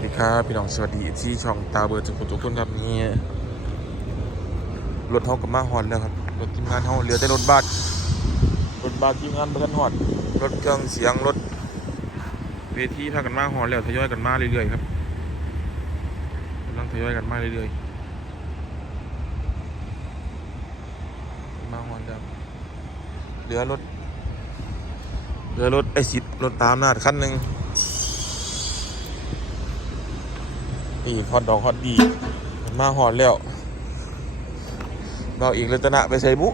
วัสดีครับพี่น้องสวัสดีที่ช่องตาเบอร์จุกุทุกคนครับนี่รถเท่ากับมาฮอนแล้วครับรถทีมงานเท่าเหลือแต่รถบัสรถบัสทีมงานเพื่อนฮอดรถเครื่องเสียงรถเวทีพากันมาฮอนแล้วทยอยกันมาเรื่อยๆครับกำลังทยอยกันมาเรื่อยๆมาฮอนแล้วเหลือรถเหลือรถไอซิดรถตามหน้าคันหนึ่ง นี่ฮอตดอกฮอตดี มาฮอดแล้วเราอีกรัตนะไปใส่บุ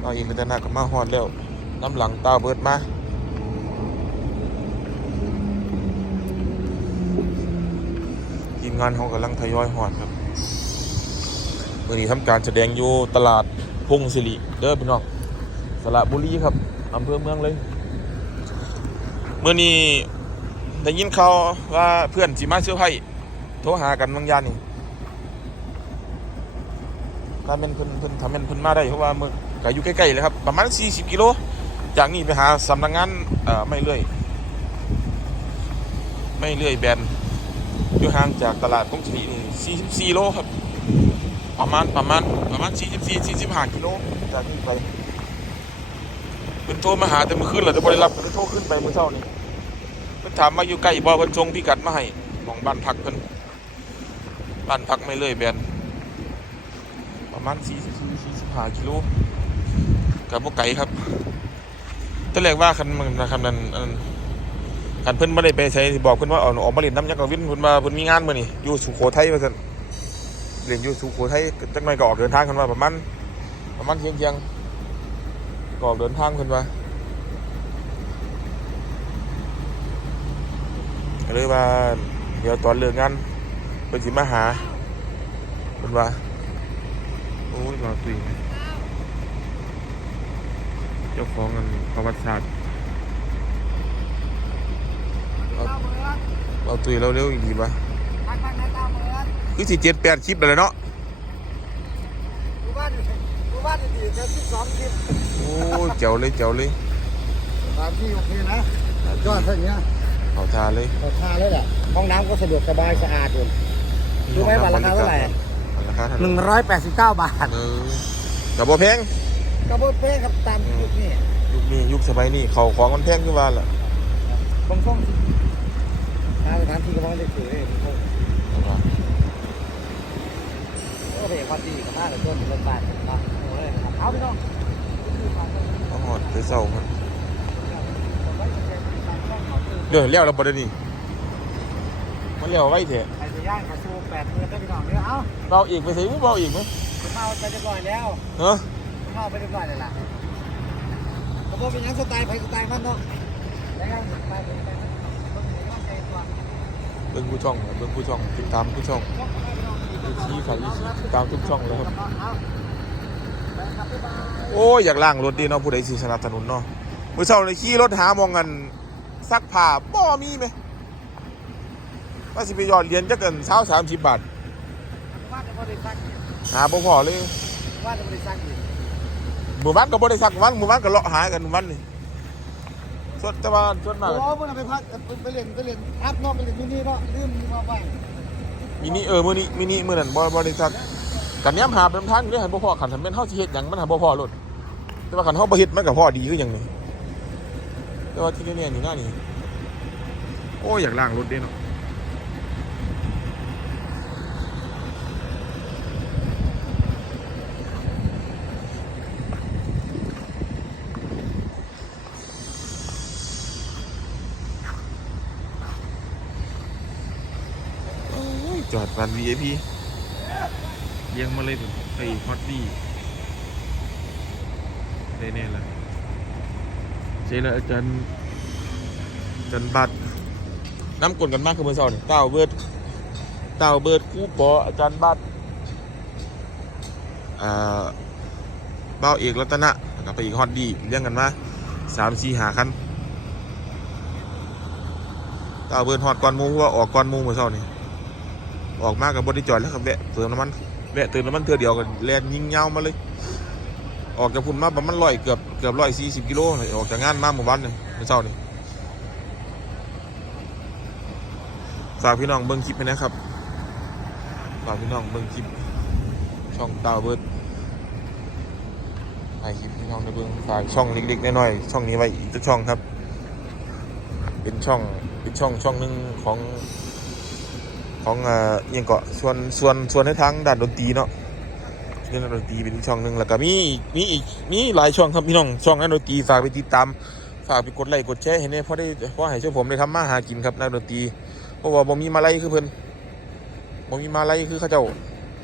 เราอีกรัตนะก็มาฮอดแล้วน้ำหลังตาเบิดมาทีมงานเขากำลังทยอยฮอดครับมื่อนี้ทำการแสดงอยู่ตลาดพงศิริเด้อพี่น้องสระบุรีครับอำเภอเมืองเลยเมื่อนี้ ได้ยินเขาว่าเพื่อนสิมาเสื้อไผ่โทรหากันบางยางนี่ถ้าเป็นเพิ่นเพิ่นทำเป็นเพิ่นมาได้เพราะว่ามือก็อยู่ใกล้ๆเลยครับ ประมาณ 40 กิโล จากนี้ไปหาสำนักงานเอ่อไม่เลื่อย ไม่เลื่อยแบนอยู่ห่างจากตลาดกงศรีนี่44โลครับ ประมาณประมาณประมาณ 44 45กิโลจากนี้ไปเพิ่นโทรมาหาแต่เมื่อคืนเราจะบ่ได้รับเพิ่นโทรขึ้นไปเมื่อเช้านี้ ถามมาอยู่ใกล้บ่เพิ่นส่งพิกัดมาให้มองบ้านพักเพิ่นบ้านพักไม่เลยแบนประมาณ44 45กิโลกับบ่ไกลครับตอนแรกว่าคันมันคันนั้นอันคันเพิ่นบ่ได้ไปใช้บอกเพิ่นว่าเออกมาเล่นน้ำยักษ์กวินเพิ่นว่าเพิ่นมีงานมื้อนี้อยู่สุโขทัยว่าซั่นเรียนอยู่สุโขทัยจักหน่อยก็ออกเดินทางกันว่าประมาณประมาณเที่ยงๆก็ออกเดินทางเพิ่นว่า ก็เลยว่า เดี๋ยวตอนเลิกงานเพิ่นสิมาหาเพิ่นว่า โอ้ยมาตุยเจ้าของกันประวัติศาสตร์เอาตุยเราเร็วอีกดีปะคือสิเจ็ดแปดคลิปแล้วเนาะโอ้เจ๋วเลยเจ๋วเลยสามที่โอเคนะยอดเท่านี้ เอาทาเลยราคาเลยแหละห้องน้ำก็สะดวกสบายสะอาดอยู่ รู้ไหมว่าราคาเท่าไหร่ ราคาเท่าไหหร่นึ่งร้อยแปดสิบเก้าบาทเออกับบ่แพงกระเบื้องเป้ครับตามยุคนี้ยุคนี้ยุคสมัยนี้เขาของมันแพงขึ้นมาล่ะบางช่องทางสถานที่ก็มองได้ถือเลยบางช่องโอ้โหความดีกับห้าหรือต้นเป็นบาทเนาะโอ้ยครับเอาไปน้องเอาหอดไปเศร้ามัน เดี๋ยวเลี้ยวเราบ่ได้นี่มันเลี้ยวไว้เถอะไอ้ตัวย่างกระซูแปดหมื่นได้พี่น้องเนี่ยเอาเบาอีกไปสิเบาอีกไหมผมเอาไปเรียบร้อยแล้วเนาะผมเอาไปเรียบร้อยเลยล่ะกระเบื้องเป็นยังสไตล์ไปสไตล์มันเนาะแล้วก็สไตล์ไปสไตล์มันรถไหนก็ใจตัวเบิ่งผู้ช่องเบิ่งผู้ช่องติดตามผู้ช่องอีชี้ค่ะอีชี้ติดตามทุกช่องเลยครับโอ้ยอยากล่างรถดีเนาะผู้ใดสิสนับสนุนเนาะมื้อเช้าเลยขี่รถหามองกัน ซักผ้าบ่มีไหมว่าสิไปยอดเหรียญจักเกิน20 30บาทว่าจะบริษัทเนี่ยหาบ่พอเลยว่าจะบริษัทเนี่ยหมู่บ้านก็บ่ได้ซักวันหมู่บ้านก็เลาะหากันหมู่บ้านนี่ส่วนแต่ว่าส่วนมากโอ้เมื่อไหร่ไปพักไปเรียนไปเรียนอัพเนาะไปเรียนที่นี่เนาะลืมมาบ้างมินิเออมื้อนี้มินิมื้อนั้นบ่บ่ได้ซักกันแนมหาเป็นทางอยู่เด้หันบ่พอคันถ้าแม่นเฮาสิเฮ็ดหยังมันหาบ่พอโลดแต่ว่าคันเฮาบ่เฮ็ดมันก็พอดีคือหยังนี่ แต่ว่าที่เนี่นี่หน้านี่โอ้ยอยากล้างรถด้เนาะโอ้ยจอดบัน VIP เลี้ยงมาเลยผมไอ้ฮอตดี้ได้แน่ละ ใช่แล้วอาจารย์อาจารย์บัตรน้ำกลนกันมากคือเมื่อเช้านี่เต้าเบิร์ดเต้าเบิร์ดคู่ปออาจารย์บัตรอ่าเบ้าเอกรัตนะไปอีกฮอตดีเลี้ยงกันมาสามสี่หาคันเต้าเบิร์ดฮอตก่อนมูเพราะว่าออกก่อนมูเมื่อเช้านี่ออกมากกับบริจอดแล้วก็แวะเติมน้ำมันแวะเติมน้ำมันเทื่อเดียวกันแลนยิงเงามาเลย ออกจากพุ่นมาประมาณร้อยเกือบ เกือบร้อยสี่สิบกิโลออกจากงานมาหมู่บ้านเลยเมื่อเช้านี่ฝากพี่น้องเบิ้งคลิปให้นะครับฝากพี่น้องเบิ้งคลิป ช่องดาวเบิร์ดถ่ายคลิปพี่น้องในเบิ้งฝากช่องเล็กๆน้อยๆช่องนี้ไว้อีกช่องครับ เป็นช่องเป็นช่องช่องหนึ่งของของเอ่อยังเกาะส่วนส่วนส่วนในทางด้านดนตรีเนาะ เรื่องดนตรีเป็นอีกช่องหนึ่งแล้วก็มีอีกมีอีกมีหลายช่องครับพี่น้องช่องนักดนตรีฝากไปติดตามฝากไปกดไลค์กดแชร์ให้เนี่ยเพราะได้เพราะให้ช่วยผมได้ทำมาหากินครับนักดนตรีเพราะว่าบ่มีมาไล่คือเพิ่นบ่มีมาไล่คือเขาเจ้า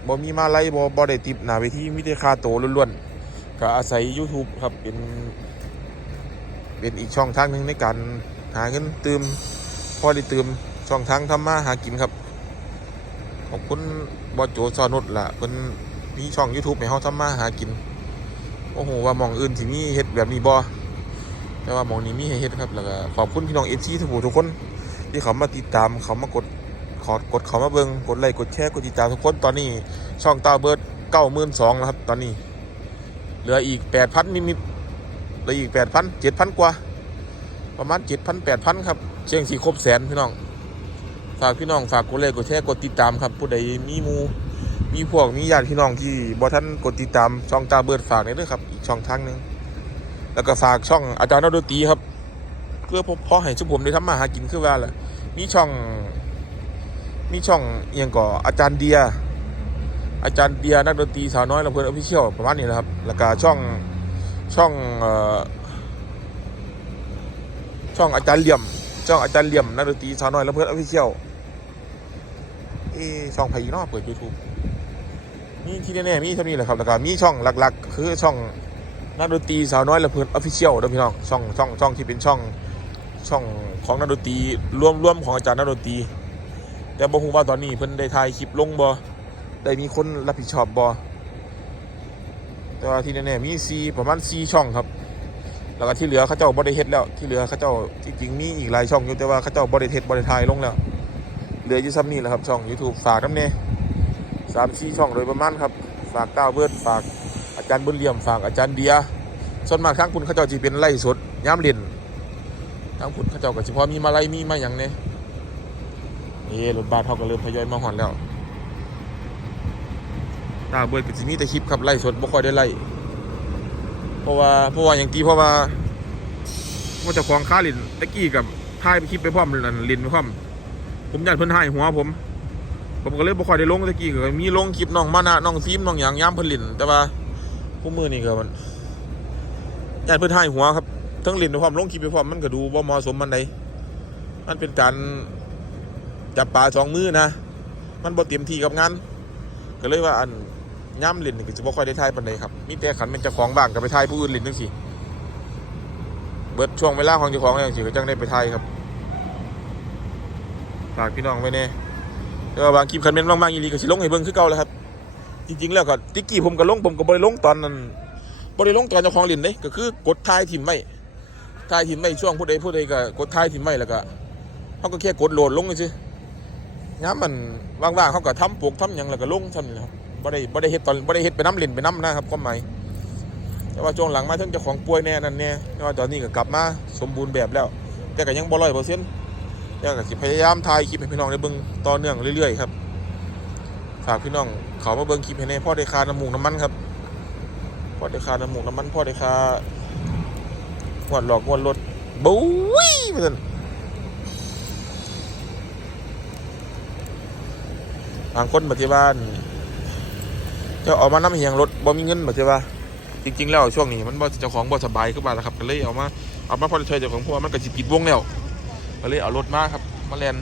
บ่มีมาไล่บ่บ่ได้ติปหน้าเวทีมีแต่คาโตล้วนๆก็อาศัย YouTube ครับเป็น เป็นอีกช่องทางหนึ่งในการหาเงินเติมพอได้เติมช่องทางทำมาหากินครับขอบคุณบอโจซอนุชล่ะเป็น มีช่อง YouTube ให้เฮาทำมาหากินโอ้โหว่ามองอื่นที่มีเฮ็ดแบบนี้บ่แต่ว่ามองนี้มีให้เฮ็ดครับแล้วก็ขอบคุณพี่น้อง FC ทุกผู้ทุกคน ที่เขามาติดตามเขามากดขอกดเขามาเบิ่งกดไลค์กดแชร์กดติดตามทุกคนตอนนี้ช่องตาเบิร์ดเก้าหมื่นสองแล้วครับตอนนี้ เหลืออีกแปดพันนิดๆเหลืออีกแปดพันเจ็ดพันกว่า ประมาณเจ็ดพันแปดพันครับเชียงสีครบแสนพี่น้อง ฝากพี่น้องฝากกดไลค์กดแชร์กดติดตามครับ ผู้ใดมีมู มีพวกมีญาติพี่น้องที่บ่ท่านกดติดตามช่องตาเบิร์ดฝากนี่ด้วยครับ อีกช่องทางหนึ่งแล้วก็ฝากช่องอาจารย์นดนตรีครับเพื่อพอให้ชุมผมได้ทำมาหากินคือว่าแหละมีช่อง มีช่องเอียงก่ออาจารย์เดีย อาจารย์เดียนักดนตรีสาวน้อยลำเพลินออฟฟิเชียลประมาณนี้นะครับ แล้วก็ช่องช่องเอ่อช่องอาจารย์เหลี่ยมช่องอาจารย์เหลี่ยมนักดนตรีสาวน้อยลำเพลินออฟฟิเชียลเอช่องไผ่เนาะเปิดยูทูบ มีที่แน่ๆมีเท่านี้แหละครับแล้วก็มีช่องหลักๆคือช่องนักดนตรีสาวน้อยลำเพลินออฟฟิเชียลนะพี่น้องช่องช่องช่องที่เป็นช่องช่องของนักดนตรีรวมรวมของอาจารย์นักดนตรีแต่บ่ฮู้ว่าตอนนี้เพิ่นได้ถ่ายคลิปลงบ่ได้มีคนรับผิดชอบบ่แต่ว่าที่แน่ๆมี4ประมาณ4ช่องครับ แล้วก็ที่เหลือเขาเจ้าบ่ได้เฮ็ดแล้ว ที่เหลือเขาเจ้าที่จริงมีอีกหลายช่องอยู่แต่ว่าเขาเจ้าบ่ได้เฮ็ดบ่ได้ถ่ายลงแล้ว เหลืออยู่ซ้ำนี่แหละครับช่อง YouTube ฝากนำแน่ 3 4ช่องโดยประมาณครับ ฝากก้าวเบิร์ดฝากอาจารย์บุญเลี่ยมฝากอาจารย์เดียส่วนมากทางคุณเขาเจ้าสิเป็นไล่สดยามเล่นทางคุณเขาเจ้าก็สิพอมีมาไล่มีมาหยังแน่นี่รถบัสเขาก็เริ่มทยอยมาหอนแล้วตาเบิร์ดก็สิมีแต่คลิปครับไล่สดบ่ค่อยได้ไล่เพราะว่าเพราะว่าอย่างตีเพราะว่าว่าจะคลองค่าลินตะกี้กับถ่ายไปคลิปไปพร้อมลินไปพร้อมผมอยากเพิ่นให้หัวผม ผมก็เลยบ่ค่อยได้ลงตะกี้ก็มีลงคลิปน้องมานะน้องฟิล์มน้องหยังยามเพิ่นลินแต่ว่าผู้มือนี่ก็มันอยากเพิ่นให้หัวครับทั้งลินพร้อมลงคลิปไปพร้อมมันก็ดูบ่เหมาะสมมันใดมันเป็นการจับปลาสองมือนะ มันบ่เต็มที่กับงานก็เลยว่าอันย่ำลินก็จะบ่ค่อยได้ทายปานใดครับมีแต่ขันเป็นเจ้าของบ้านก็ไปทายผู้อื่นลินจังซี่เบิดช่วงเวลาของเจ้าของแล้วจังซี่ก็จังได้ไปทายครับฝากพี่น้องไว้แน่ แต่ว่าบางคลิปคันแม่นบางๆอีหลีก็สิลงให้เบิ่งคือเก่าแล้วครับจริงๆแล้วก็ติกกี้ผมก็ลงผมก็บ่ได้ลงตอนนั้นบ่ได้ลงตอนเจ้าของลินเด้ก็คือกดท้ายถิ่มไว้ท้ายถิ่มไว้ช่วงผู้ใดผู้ใดก็กดท้ายถิ่มไว้แล้วก็เขาก็แค่กดโหลดลงซื่อย้ำมันว่างๆเขาก็ทำปลูกทำหยังแล้วก็ลงทำนี่ครับบ่ได้บ่ได้เฮ็ดตอนบ่ได้เฮ็ดไปน้ำล่นไปน้ำนะครับความหมายแต่ว่าช่วงหลังมาถึงเจ้าของป่วยแน่นั่นแน่แต่ว่าตอนนี้ก็กลับมาสมบูรณ์แบบแล้ว แต่ก็ยังบ่ร้อยเปอร์เซ็นต์ แต่ก็สิพยายามถ่ายคลิปให้พี่น้องได้เบิ่งต่อเนื่องเรื่อยๆครับฝากพี่น้องเขามาเบิ่งคลิปให้แน่พ่อได้คาน้ำมูกน้ำมันครับพ่อได้คาน้ำมูกน้ำมันพ่อได้คางวดหลอกงวดรถบุ้ยมาซั่นบางคนบัที่บ้านจะเอามาน้ำเฮียงรถบ่มีเงินบัที่ว่าจริง ๆ แล้วช่วงนี้มันบ่เจ้าของบ่สบายขึ้นมาแล้วครับก็เลยเอามาเอามาพอได้ช่วยเจ้าของเพราะว่ามันก็สิปิดวงแล้ว ก็เลยเอารถมาครับ มาแลน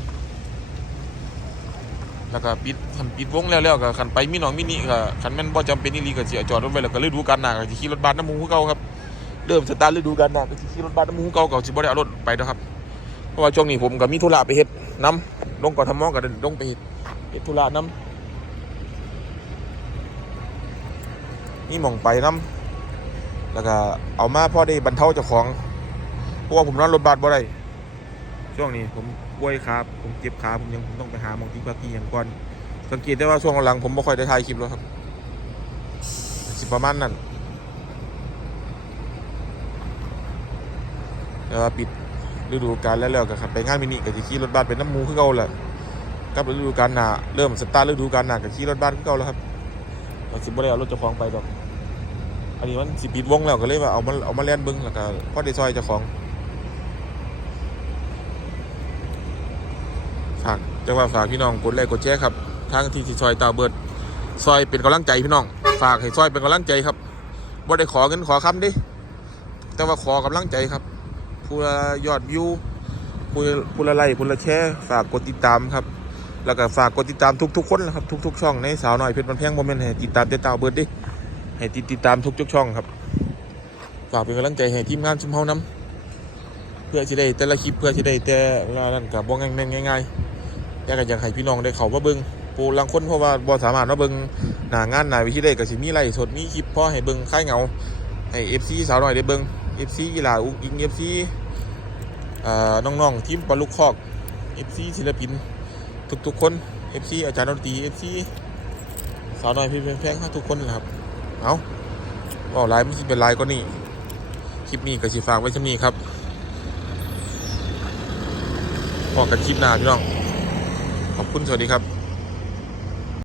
แล้วก็ปิดคันปิดวงแล้วแล้วก็คันไปมีน้องมินิก็คันแม่นบ่จำเป็นอีหลีก็สิเอาจอดรถไว้แล้วก็เลยดูกันหน้าก็สิขี่รถบัสน้ำมูคือเก่าครับเริ่มสตาร์ทฤดูกาลหน้าก็สิขี่รถบัสน้ำมูคือเก่าก็สิบ่ได้เอารถไปแล้วครับเพราะว่าช่วงนี้ผมก็มีธุระไปเฮ็ดนํลงกทมก็ได้ลงไปเฮ็ดเฮ็ดธุระน้ำนี่มองไปน้ำแล้วก็เอามาพ่อได้บรรเทาเจ้าของเพราะว่าผมนอนรถบัสบ่ได้ ช่วงนี้ผมป่วยครับ ผมเจ็บขาผมยังผมต้องไปหาหมอที่พักที่อย่างก่อน สังเกตได้ว่าช่วงหลังผมไม่ค่อยได้ถ่ายคลิปแล้วครับ สิประมาณนั้นแต่ว่าปิดฤดูกาลแล้วแล้วก็ขับไปงานมินิกับที่ขี่รถบัสเป็นน้ำมูคือเก่าแหละกับฤดูกาลหนาเริ่มสตาร์ฤดูกาลหนากับขี่รถบัสคือเก่าแล้วครับเราสิบ่ได้เอารถเจ้าของไปดอก อันนี้มันสิปิดวงแล้วก็เลยว่าเอามาเอามาเล่นบิ้งแล้วก็พอได้ซอยเจ้าของ ฝากจังว่าฝากพี่น้องกดไลค์กดแชร์ครับทางที่ซอยตาเบิดซอยเป็นกำลังใจพี่น้อง ฝากให้ซอยเป็นกำลังใจครับบ่ได้ขอเงินขอคำดิแต่ว่าขอกำลังใจครับผู้ละยอดวิวผู้ผู้ละไลค์ผู้ละแชร์ฝากกดติดตามครับ แล้วก็ฝากกดติดตามทุกๆคนนะครับทุกๆช่องในสาวหน้อยเพชรบันแพงโมเมนต์ให้ติดตามแต่าเบิดเดิให้ติดติดตามทุกทุกช่องครับ ฝากเป็นกำลังใจให้ทีมงานชุมเฮานํเพื่อที่ได้แต่ละคลิปเพื่อที่ได้แต่ลานั้นกับบ่ง่ายๆง่ายๆ อยากอยากให้พี่น้องได้เข้ามาเบิ่งผู้ลางคนเพราะว่าบ่สามารถมาเบิ่งหน้างานหน้าวิธีได้ก็สิมีไลฟ์สดมีคลิปพอให้เบิ่งคลายเหงาให้ FC สาวน้อยได้เบิ่ง FC อีหลาอุ้งอิง FC อ่าน้องๆทีมปลาลูกคอก FC ศิลปิน ทุกๆคน FC อาจารย์ดนตรี FC สาวน้อยพี่แพงๆทุกคนนะครับเอาว่าไลน์มันสิเป็นไลน์ก็นี่คลิปนี้ก็สิฝากไว้ชั่นี้ครับพอกันคลิปหน้าพี่น้อง ขอบคุณสวัสดีครับ